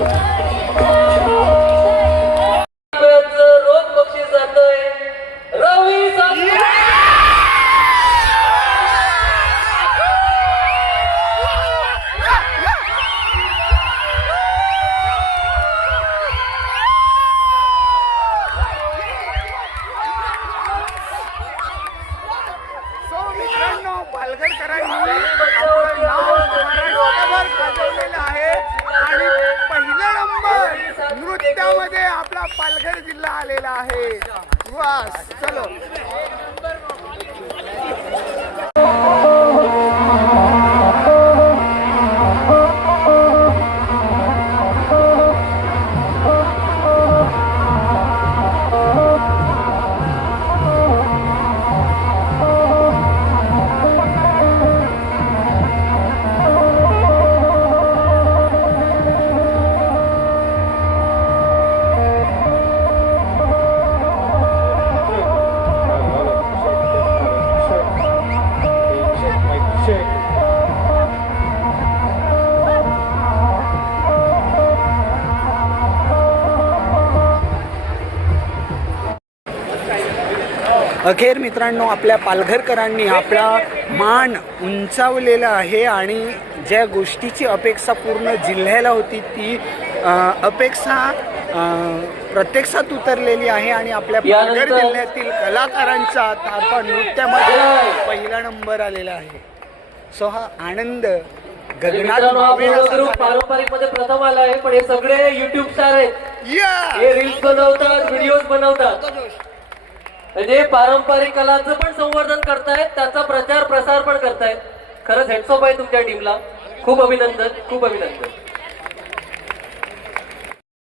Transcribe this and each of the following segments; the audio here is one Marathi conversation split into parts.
Bye. नृत्यामध्ये आपला पालघर जिल्हा आलेला आहे. वास चलो. अखेर मित्रांनो आपल्या पालघरकरांनी आपला मान उंचावलेला आहे आणि ज्या गोष्टीची अपेक्षा पूर्ण जिल्ह्याला होती ती अपेक्षा प्रत्यक्षात उतरलेली आहे आणि आपल्या पालघर जिल्ह्यातील कलाकारांचा तारपा नृत्यामध्ये पहिला नंबर आलेला आहे सो हा आनंद हा. पारंपरिकमध्ये प्रथम आला आहे पण हे सगळे युट्यूब स्टार आहेत या! हे रील्स बनवतात व्हिडिओज बनवतात म्हणजे पारंपरिक कलांचं पण संवर्धन करतायत त्याचा प्रचार प्रसार पण करतायत. खरंच हेडसॉप आहे तुमच्या टीमला. खूप अभिनंदन खूप अभिनंदन.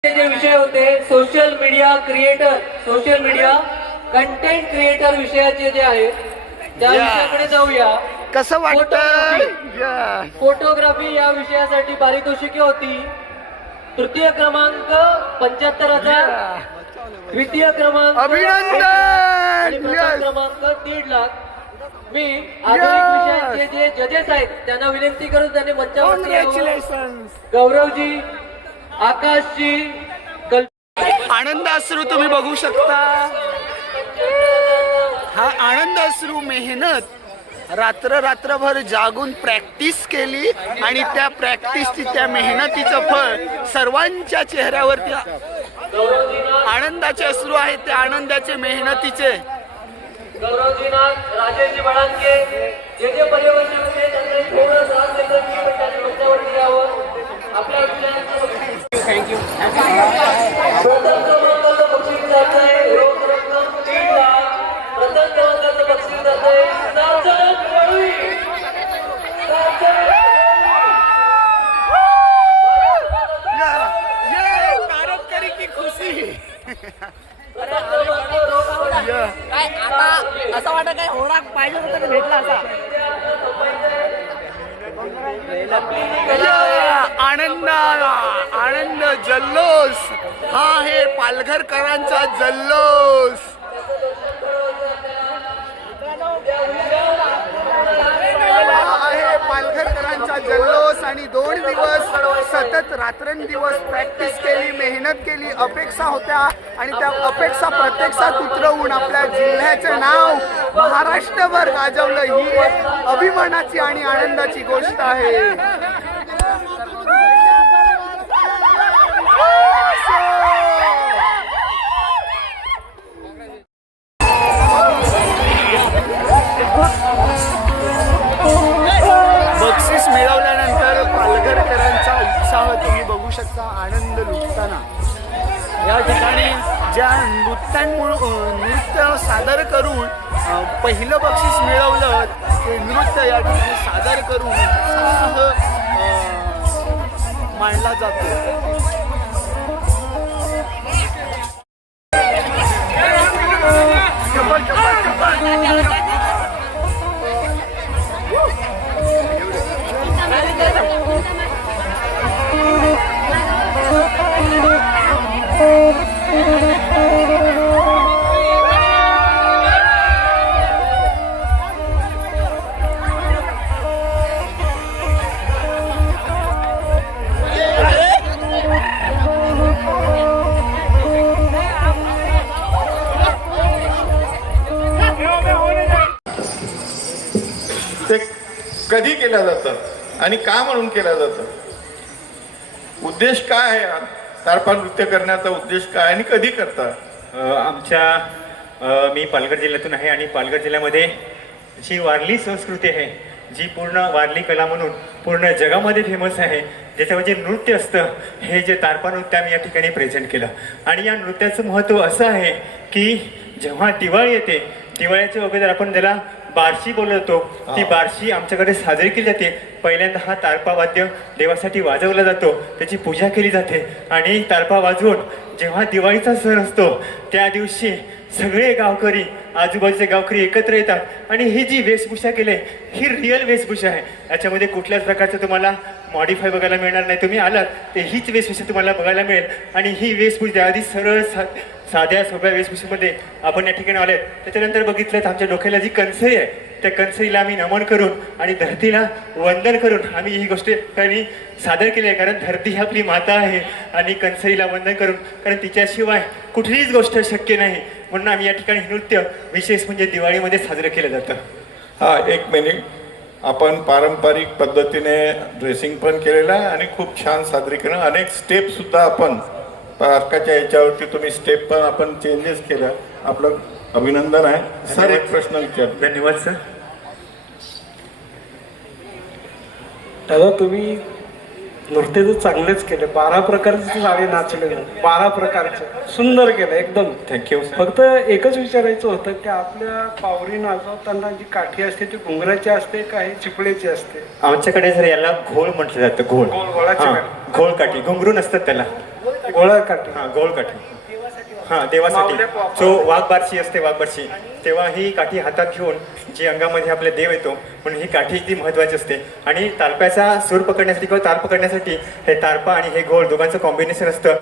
जे विषय होते social media creator social media content creator विषयाचे जे आहेत त्या. विषयाकडे जाऊया. कसं वाटतं. फोटोग्राफी या विषयासाठी पारितोषिके होती. तृतीय क्रमांक पंच्याहत्तर हजार द्वितीय क्रमांक अभिनंदन! आणि प्रथम. क्रमांक दीड लाख मी आधुनिक विषयांचे जे जजेस आहेत त्यांना विनंती करून त्यांनी मंचावरती यावं. कॉंग्रॅच्युलेशन गौरवजी आकाशजी कल आनंद अश्रू तुम्ही बघू शकता हा आनंद अश्रू मेहनत रात्र रात्रभर जागून प्रॅक्टिस केली आणि त्या प्रॅक्टिसची त्या मेहनतीचं फळ सर्वांच्या चेहऱ्यावरती आनंदाचे अश्रू आहेत त्या आनंदाचे मेहनतीचे गौरवजीनाथ राजेशजी बडांके जे जे पर्यवेक्षक होते त्यांना थोडं त्रास देतो मी पण त्यांनी मंचावरती यावं. आपल्या विषयांचं बक्षीस प्रथम क्रमांकाचं बक्षीस जात आहे रोख रक्कम दीड लाख प्रथम क्रमांकाचं बक्षीस जात आहे सार्थक वळवी. सार्थक ये कारकरी की खुशी प्रथम क्रमांक रोख रक्कम काय आता असं वाटत काय होणार पाहिजे होतं तर भेटला असा. आनंद आनंद जल्लोष. हा आहे पालघरकरांचा जल्लोष. हा आहे पालघरकरांचा जल्लोष आणि दोन दिवस सतत रात्रंदिवस प्रॅक्टिस केली मेहनत केली अपेक्षा होत्या आणि त्या अपेक्षा प्रत्यक्षात उतरवून आपल्या जिल्ह्याचं नाव महाराष्ट्रभर गाजवलं. ही एक अभिमानाची आणि आनंदाची गोष्ट आहे. बक्षीस मिळवल्यानंतर पालघरकरांनी उत्साह तुम्ही बघू शकता आनंद लुटताना. या ठिकाणी ज्या नृत्यांमुळं नृत्य सादर करून पहिलं बक्षीस मिळवलं ते नृत्य या ठिकाणी सादर करून मांडला जातो. कधी केलं जातं आणि का म्हणून केलं जातं उद्देश काय आहे तारपा नृत्य करण्याचा उद्देश काय आणि कधी करता? आमच्या मी पालघर जिल्ह्यातून आहे आणि पालघर जिल्ह्यामध्ये जी वारली संस्कृती आहे जी पूर्ण वारली कला म्हणून पूर्ण जगामध्ये फेमस आहे ज्याच्यामध्ये जे नृत्य असतं हे जे तारपा नृत्य आम्ही या ठिकाणी प्रेझेंट केलं. आणि या नृत्याचं महत्त्व असं आहे की जेव्हा दिवाळी येते दिवाळीच्या अगोदर आपण त्याला बारशी बोलवतो. ती बारशी आमच्याकडे साजरी केली जाते. पहिल्यांदा हा तारपा वाद्य देवासाठी वाजवला जातो. त्याची पूजा केली जाते. आणि तारपा वाजवून जेव्हा दिवाळीचा सण असतो त्या दिवशी सगळे गावकरी आजूबाजूचे गावकरी एकत्र येतात. आणि ही जी वेशभूषा केली ही रिअल वेशभूषा आहे. याच्यामध्ये कुठल्याच प्रकारचं तुम्हाला मॉडीफाय बघायला मिळणार नाही. तुम्ही आलात ते हीच वेशभूषा तुम्हाला बघायला मिळेल. आणि ही वेशभूषा आधी सरळ सा साध्या सोप्या वेशभूषेमध्ये आपण या ठिकाणी आलेत त्याच्यानंतर बघितलं तर आमच्या डोक्याला जी कणसई आहे त्या कणसईला आम्ही नमन करून आणि धरतीला वंदन करून आम्ही ही गोष्ट त्यांनी सादर केली आहे. कारण धरती ही आपली माता आहे आणि कणसईला वंदन करून. कारण तिच्याशिवाय कुठलीच गोष्ट शक्य नाही. म्हणून आम्ही या ठिकाणी नृत्य विशेष म्हणजे दिवाळीमध्ये साजरं केलं जातं. हा एक मिनिट आपण पारंपरिक पद्धतीने ड्रेसिंग पण केलेलं आहे आणि खूप छान सादरीकरण अनेक स्टेप सुद्धा आपण पार्काच्या याच्यावरती तुम्ही स्टेप पण आपण चेंजेस केलं. आपलं अभिनंदन आहे. सर एक प्रश्न विचार धन्यवाद सर दादा तुम्ही नृत्य तर चांगलेच केले. बारा प्रकारचे गाणे नाचले. बारा प्रकारचे. सुंदर केलं एकदम. थँक्यू फक्त एकच विचारायचं होतं की आपल्या पावरी नाचवताना जी काठी असते ती घुंगराची असते का ही चिपळेची असते? आमच्याकडे सर याला घोळ म्हटलं जातं घोळ. घोळ, घोळाची हा, काठी. घोळ काठी. घुंगरू नसतात त्याला. गोळा काठी. हा गोळ काठी. हा देवासाठी. माऊल्या पो- जो वाघबारशी असते वाघबारशी तेव्हा ही काठी हातात घेऊन जी अंगामध्ये आपले देव येतो म्हणून ही काठी ती महत्वाची असते. आणि तारप्याचा सूर पकडण्यासाठी किंवा तार पकडण्यासाठी हे तारपा आणि हे घोळ दोघांचं कॉम्बिनेशन असतं.